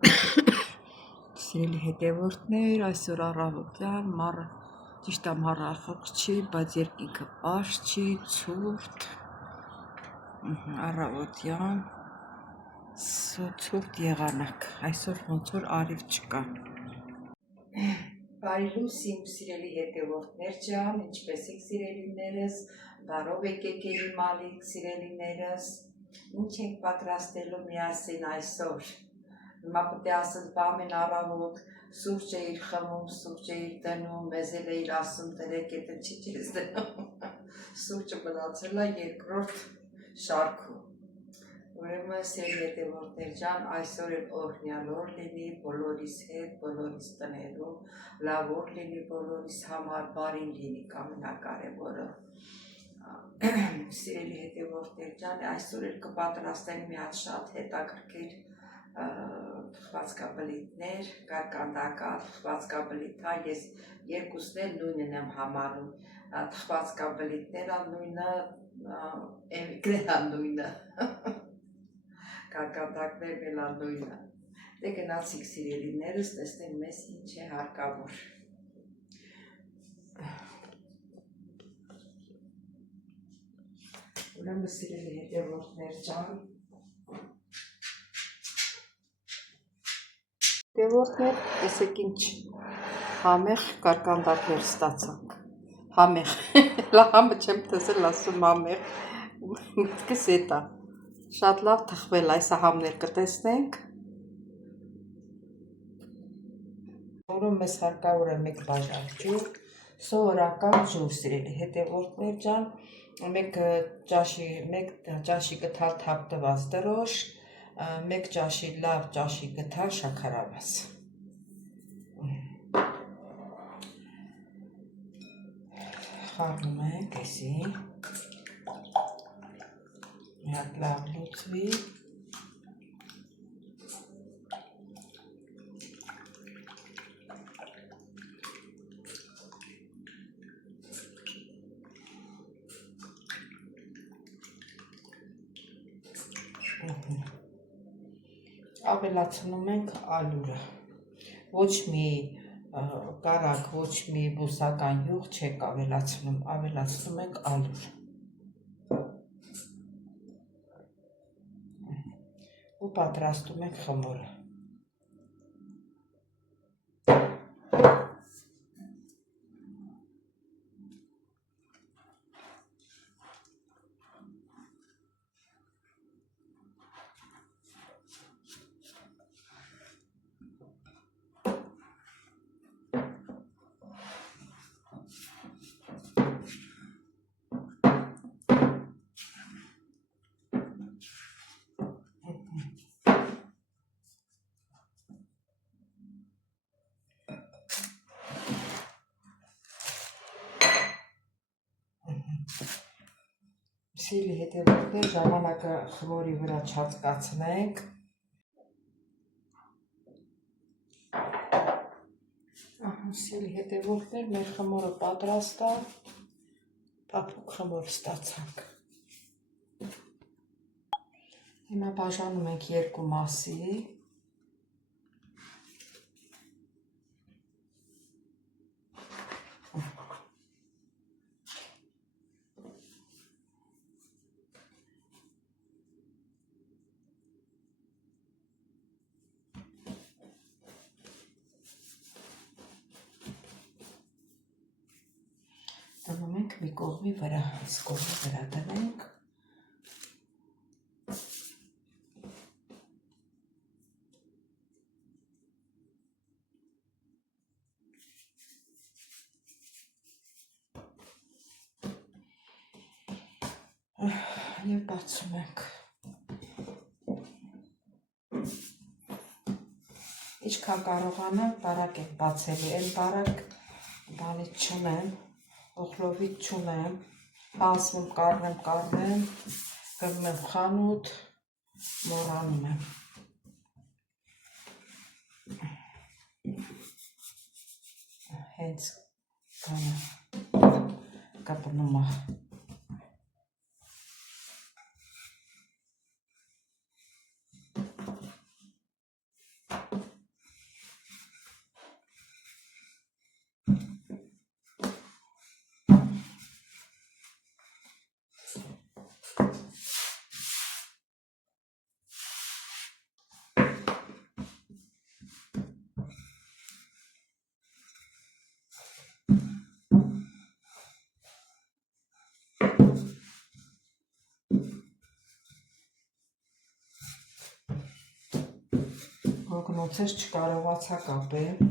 Սիրելի հետևորդներ, այսօր առավոտյան ճիշտ ամառախոք չի, բայց երկինքը պարզ չի, ցուրտ, առավոտյան ցուրտ եղանակ, այսօր ոնց որ արև չկա։ Բարի լույս իմ սիրելի հետևորդներ ջան, ինչպես եք սիրելիներս, բարով եկեք իմ ալիք սիրելիներս, ինչ ենք պատրաստելու միասին այսօր։ Հիմա պետք է ասել բամեն առավոտ սուրճ էիր խմում, սուրճ էիր դնում, մեզ էլ էիր ասում դրեք էդ չի ես դնում, սուրճը մնացել է երկրորդ շարքում։ Ուրեմն սիրելի հետևորդներ ջան, այսօր էլ օրհնյալ օր լինի բոլորիս հետ, բոլորիս տներում, լավ օր լինի բոլորիս համար, բարին լինի ամենակարևորը։ Սիրելի հետևորդներ ջան, այսօր էլ կպատրաստենք մի հատ շատ հետաքրքիր թխվածքաբլիթներ, կարկանդակալ թխվածքաբլիթա, ես երկուսն էլ նույնն եմ համարում, թխվածքաբլիթները նույնը, էմիկները նույնը, կարկանդակներն էլ նույնը, դե գնացիք սիրելիներս, տեսնենք մեզ ինչ է հարկավոր։ Ուրեմն սիրելի հետևորդներ ջան, հետևորդներ, տեսեք ինչ համեղ կարկանդակներ ստացանք, համեղ, լահամը չեմ տեսել, ասում համեղ, միտքս էտ է, շատ լավ թխվել, այս համներ կտեսնենք, որում մեզ հարկավոր է մեկ բաժան ջուր, սովորական ջուր սիրելի հետևորդներ ջան, մեկ ճաշի գթալ թափտված դրոշ, մեկ ճաշի լավ ճաշի գթալ շաքարավազ։ Խառնում ենք էսի, մի հատ լավ լուծվի, ավելացնում ենք ալյուրը, ոչ մի կարագ, ոչ մի բուսական յուղ չեք ավելացնում, ավելացնում ենք ալյուր ու պատրաստում ենք խմորը։ Սիրելի հետևորդներ, ժամանակը խմորի վրա չհատկացնենք։ Սիրելի հետևորդներ, մեր խմորը պատրաստ է, փափուկ խմոր ստացանք։ Հիմա բաժանում ենք երկու մասի։ Դնում ենք մի կողմի վրա, այս կողմի վրա դնենք։ Եվ բացում ենք։ Ինչքան կարողանանք, բարակ ենք բացելի, այն բարակ բանից չունեմ, օխլովից չունեմ, հասվում կառնեմ, գնում եմ խանութ, մոռանում եմ։ Հենց կապնում է։ կանգնոցեր չկարողացա կապել։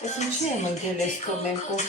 Ես ինչի եմ ընկել այս կոմենտով։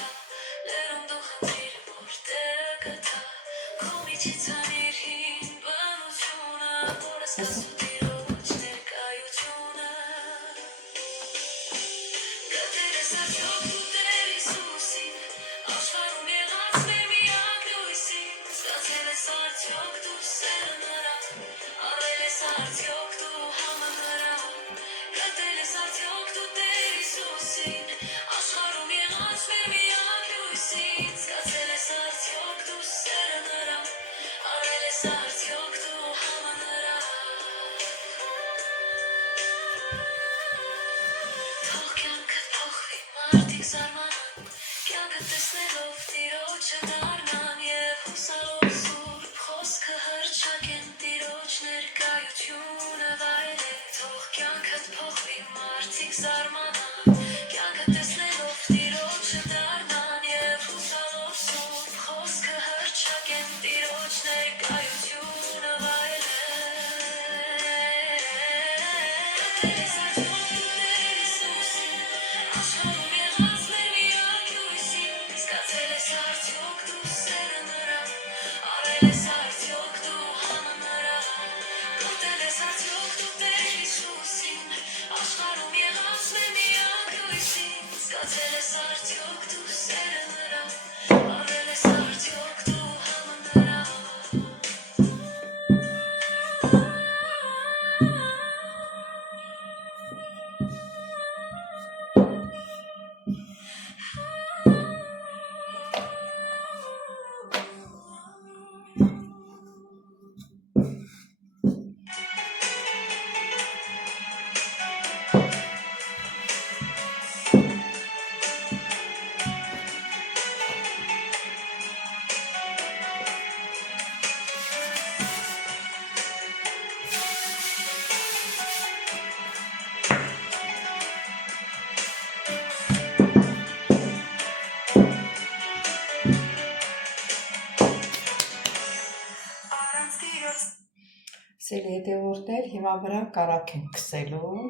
Սերի հետևորդներ, հիմա վրա կարակ եմ քսելու։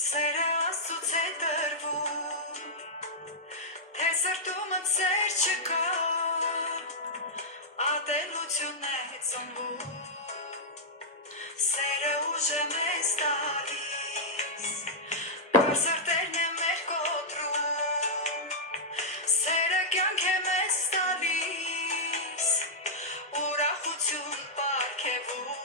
Սերը աստուց է տրվում, թե սրտումը ծեր չկա, ատելություն է ծնվում, սերը ուժ է մեզ տալիս, որ սրտերն է մեր կոտրում, սերը կյանք է մեզ տալիս, ուրախություն պարգևում։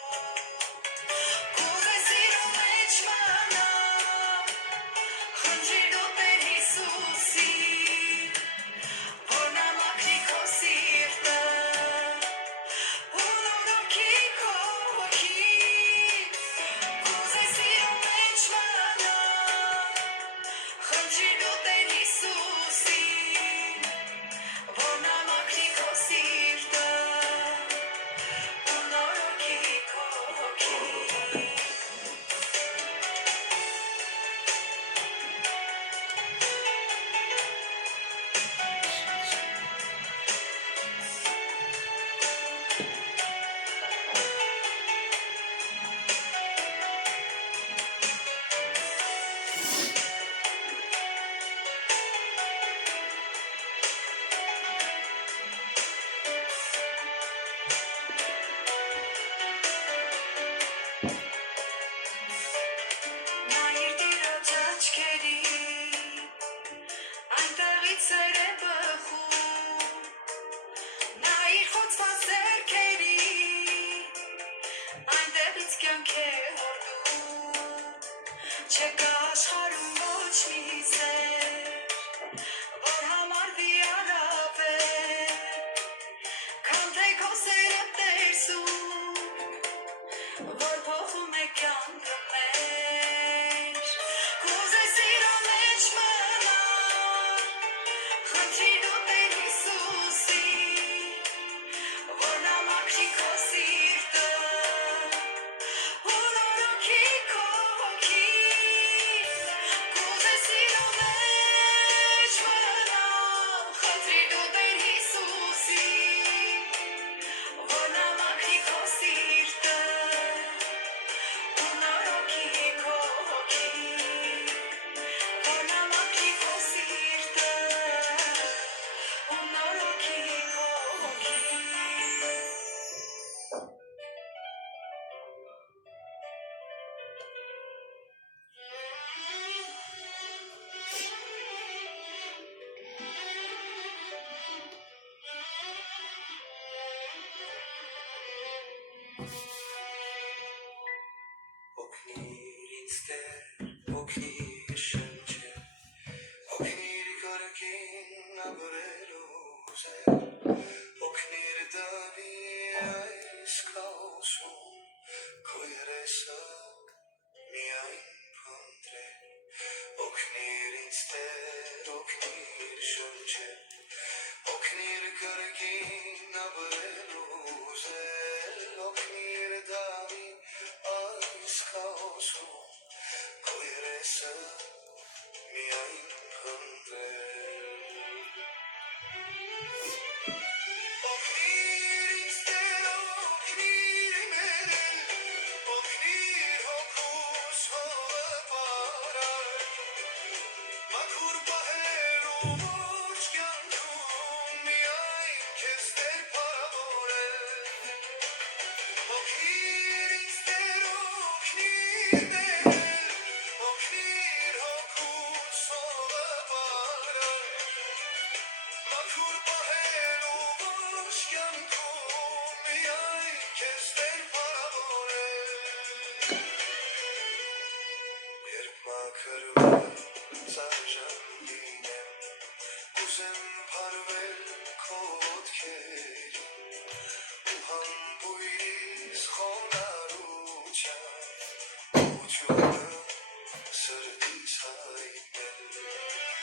քո սերը տերսում որ փոխում է կյանքը մեր կուզես սիրո մեջ մնալ խնդրիր դու Տեր Հիսուսի որ նա մաքրի քո սիրտը ու նորոգի քո հոգին կուզես սիրո մեջ մնալ խնդրիր դու Տեր Հիսուսի որ նա մաքրի քո սիրտը ու նորոգի քո հոգին որ նա մաքրի քո սիրտը ու նորոգի քո հոգին Օգնիր ինձ Տեր, օգնիր շնչել, օգնիր կրկին ապրելու զել, օգնիր դավի այս քաոսում, քո երեսը միայն փնտրել, օգնիր ինձ Տեր, օգնիր շնչել, օգնիր կրկին ապրելու զել, օգնիր դավի այս քաոսում, քո երեսը միայն փնտրել, օգնիր ինձ Տեր, օգնիր մերել, օգնիր հոգուս հողը բարար, մաքուր պահելու ողջ կյանքում միայն քեզ Տեր փառավորել, օգնիր ինձ Տեր, օգնիր մերել, օգնիր հոգուս հողը բարար, մաքուր պահելու ողջ կյանքում միայն քեզ Տեր փառավորել, երբ մաքրված արժան լինեմ, կուզեմ փարվել քո ոտքերին, ու համբույրիս խոնարհությամբ ուղղությունը սրտիս հայտնել,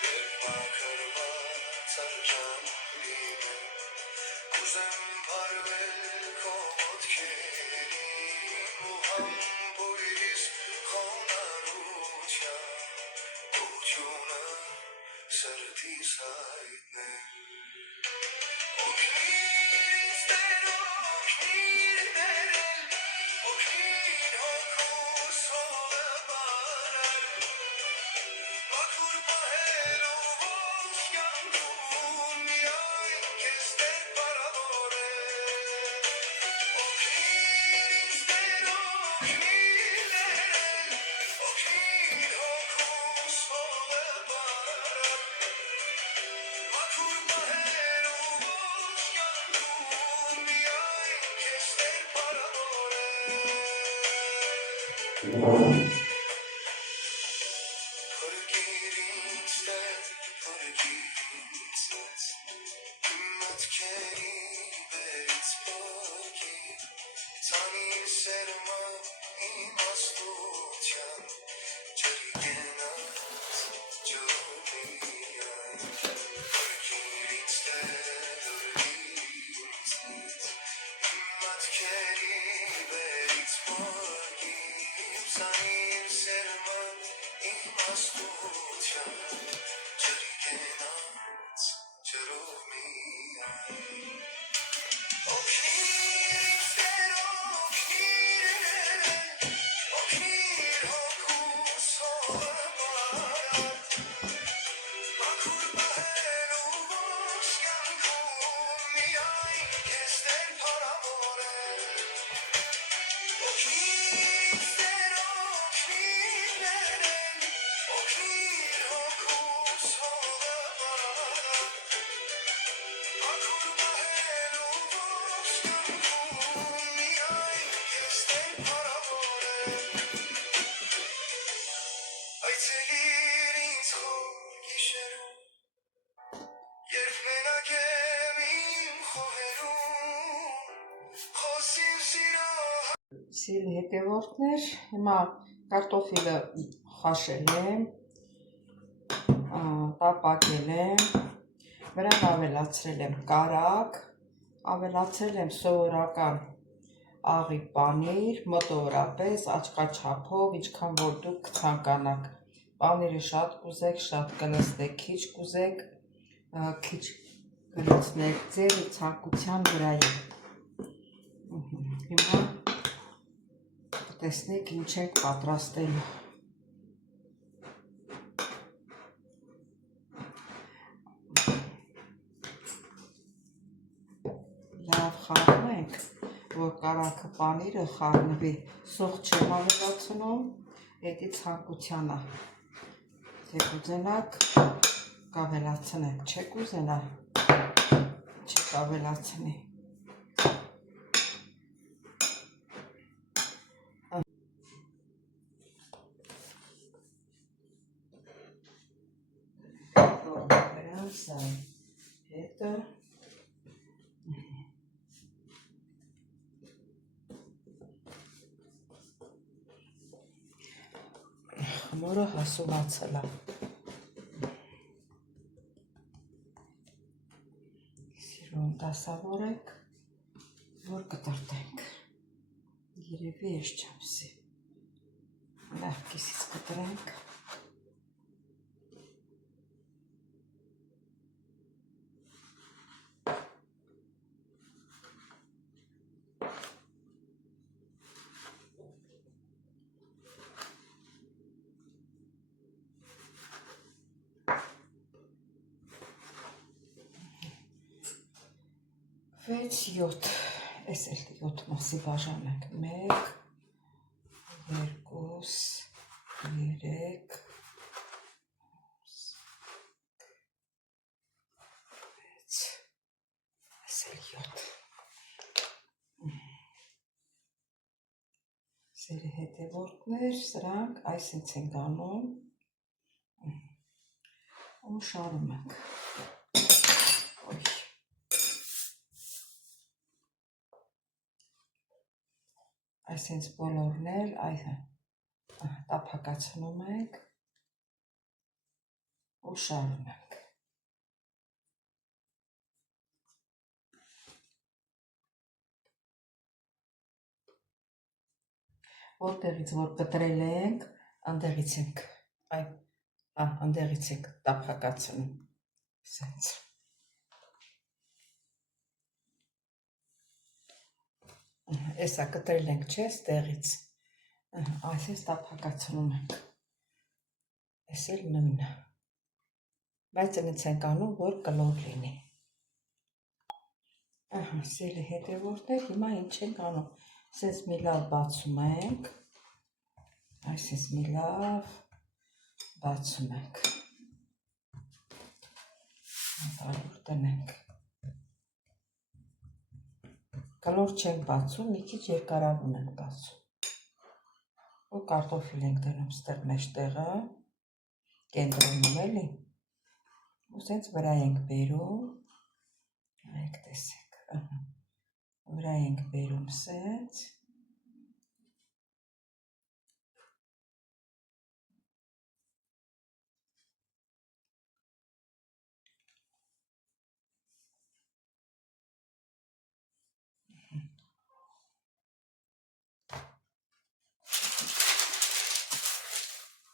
երբ մաքրված արժան լինեմ, կուզեմ փարվել քո ոտքերին, ու համբույրիս խոնարհությամբ ուղղությունը սրտիս հայտնել, օգնիր ինձ Տեր, օգնիր մերել, օգնիր հոգուս հողը բարար, մաքուր պահելու ողջ կյանքում միայն քեզ Տեր փառավորել, օգնիր ինձ Տեր, օգնիր մերել, օգնիր հոգուս հողը բարար, մաքուր պահելու ողջ կյանքում միայն քեզ Տեր փառավորել, փրկիր ինձ Տեր, փրկիր ինձ ինձ, իմ մտքերի բերից փրկիր, ցանիր սերմը իմաստության, ջրի կենաց ջրովիան, փրկիր ինձ Տեր, փրկիր ինձ, իմ մտքերի բերից փրկիր, ցանիր սերմը իմաստության, ջրի կենաց ջրովիան, օգնիր ինձ Տեր, օգնիր մերել, օգնիր հոգուս հողը բարար, մաքուր պահելու ողջ կյանքում միայն քեզ Տեր փառավորել, օգնիր ինձ Տեր, օգնիր մերել, օգնիր հոգուս հողը բարար, մաքուր պահելու ողջ կյանքում միայն քեզ Տեր փառավորել, այցելիր ինձ խոր գիշերում, երբ մենակ եմ իմ խոհերում, Սիրելի հետևորդներ, հիմա կարտոֆիլը խաշել եմ, տապակել եմ, վրան ավելացրել եմ կարագ, ավելացրել եմ սովորական աղի պանիր, մոտավորապես աչքաչափով, ինչքան որ դուք ցանկանաք։ Պանիրը շատ կուզեք, շատ կլցնեք, քիչ կուզեք, քիչ կլցնեք, ձեր ցանկության վրա է։ Հիմա տեսնեք ինչ ենք պատրաստելու։ Լավ խառնում ենք, որ կարագը պանիրը խառնվի, սոխ չեմ ավելացնում, էդի ցանկությանը, թե կուզենաք կավելացնեք, չեք ուզենա, չեք ավելացնի։ Սա հետը խմորը հասունացել է։ Սիրուն դասավորեք, որ կտրտենք։ Երևի ես չամսի։ Լավ կիսից կտրենք։ Վեց, 7, ես էլ 7 մասի բաժանենք, 1, 2, 3, 6, ես էլ 7, սերի հետևորդներ, սրանք այսինց ենք անում, ու շարում ենք, այսինց բոլորն էլ տափակացնում ենք ու շարում ենք։ Որտեղից որ կտրել ենք, անդեղից ենք տափակացնում, սենց։ Էսա կտրել ենք չէ, ստեղից, այսպես տափակացնում ենք, ես էլ նույնը, բայց ընից ենք անում, որ կլոր լինի։ Սիրելի հետևորդներ, հիմա ինչ ենք անում, սենց մի լավ բացում ենք, այսպես մի լավ բացում ենք, ապարուր տնենք, կլոր չենք բացում, մի քիչ երկարավուն ենք բացում, ու կարտոֆիլ ենք դնում ստեղ մեջտեղը, կենտրոնում էլի, ու սենց վրա ենք բերում, այք տեսեք, վրա ենք բերում սենց,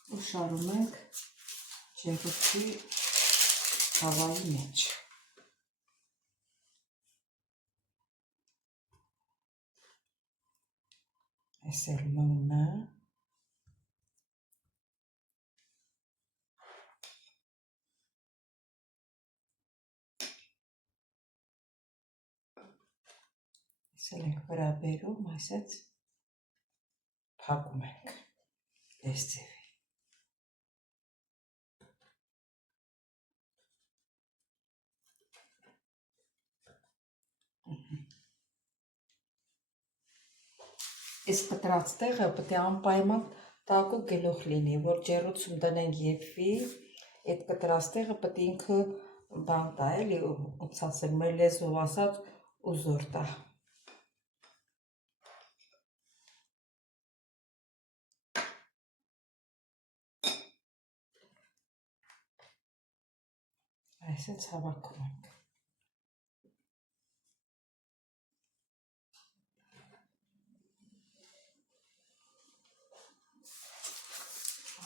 ու շարում ենք ջեռուցի թավայի մեջ։ Ես էլ նույնը, ես էլ ենք վրա բերում, այսեց փակում ենք, ես ձևի։ Այս կտրած տեղը պետք է անպայման տաք ու գլուխ լինի, որ ջեռուցում դնենք եփվի, այդ կտրած տեղը պետք է ինքը բան տա, էլի, ոնց ասեմ, մեր լեզվով ասած ուզոր տա։ Այսպես հավաքում ենք։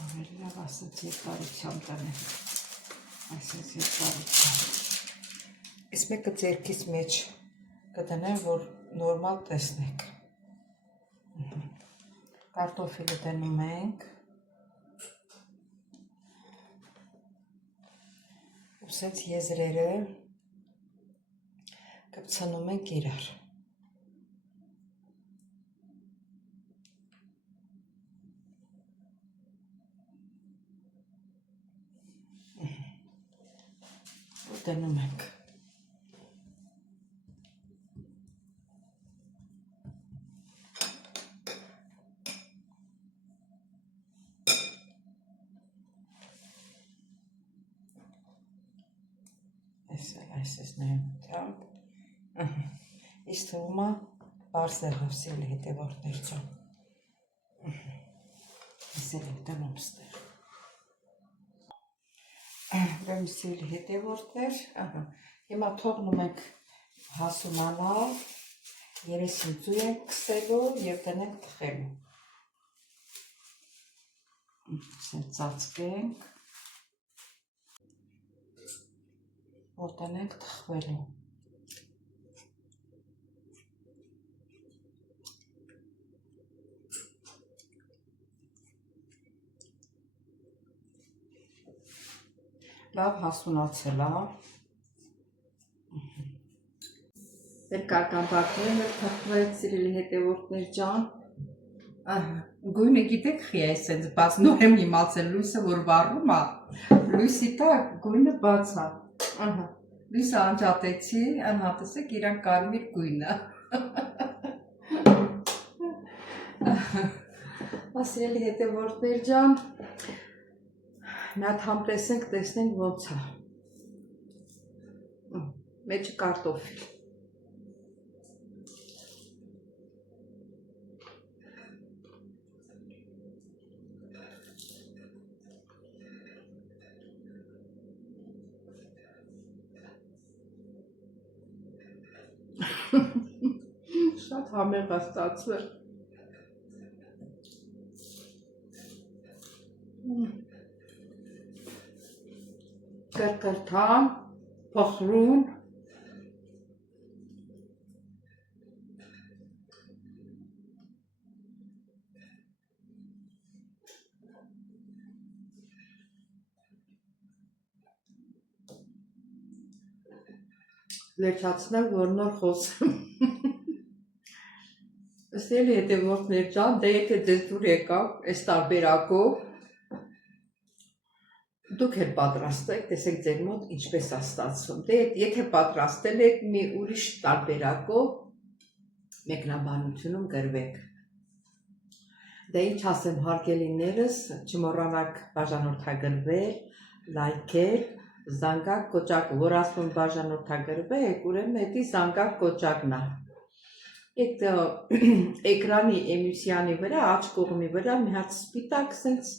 Ավելի լավ ասած երկարությամբ տանեմ, այսպես երկարությամբ։ Այս մեկը ձերքից մեջ կդնեմ, որ նորմալ տեսնեք։ Կարտոֆիլը դնում ենք, ու սենց եզրերը կպցնում ենք իրար։ Ու դնում ենք։ Այսպես նայությամբ, իսկ թվում է բարսեղով սիրելի հետևորդներ ջան, իսել ենք դնում ստեղ, ուրեմն սիրելի հետևորդներ, հիմա թողնում ենք հասունանալ, երեսին ծույլ ենք կսելու և դնենք թխելու, սենց ծածկենք, որ տնենք թխվելու։ Լավ հասունացել է։ Մեր կարկամբակներն էլ թխվեց, սիրելի հետևորդներ ջան։ Գույնը գիտեք խի է սենց բաց, նոր եմ իմացել լույսը, որ վառում է, լույսի տակ գույնը բաց է։ Լույսը անջատեցի, տեսեք իրան կարմիր գույնը։ Սիրելի հետևորդներ ջան, մի հատ համտեսենք, տեսնենք ոնց է։ Մեջը կարտոֆիլ։ Շատ համեղ է ստացվել։ Կրկրթան, փխրուն։ Լեչացնեմ, որ նոր խոսեմ։ Սիրելի հետևորդներ ջան, դե եթե ձեզ դուր եկավ այս տարբերակով, դուք էլ պատրաստեք, տեսեք ձեր մոտ ինչպես է ստացվում։ Դե եթե պատրաստել եք մի ուրիշ տարբերակով, մեկնաբանությունում գրվեք։ Դե ինչ ասեմ հարգելիներս, չմոռանաք բաժանորդագրվել, լայքել, զանգակ կոճակը, որ ասում բաժանորդագրվեք, ուրեմն էդի զանգակ կոճակն է։ Այդ էկրանի էմիսյանի վրա, աջ կողմի վրա մի հատ սպիտակ սենց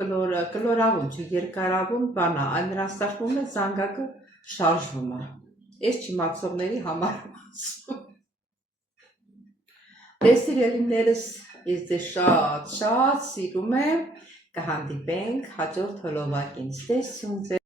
կլորավուն, երկարավուն բան է, այն նրան ստեղծվում է զանգակը շարժվում է։ Այս չիմացողների համար ասում։ Դե սիրելիներս, ես ձեզ շատ սիրում եմ, կհանդիպենք հաջորդ հոլովակին։ Ստեսություն ձեզ։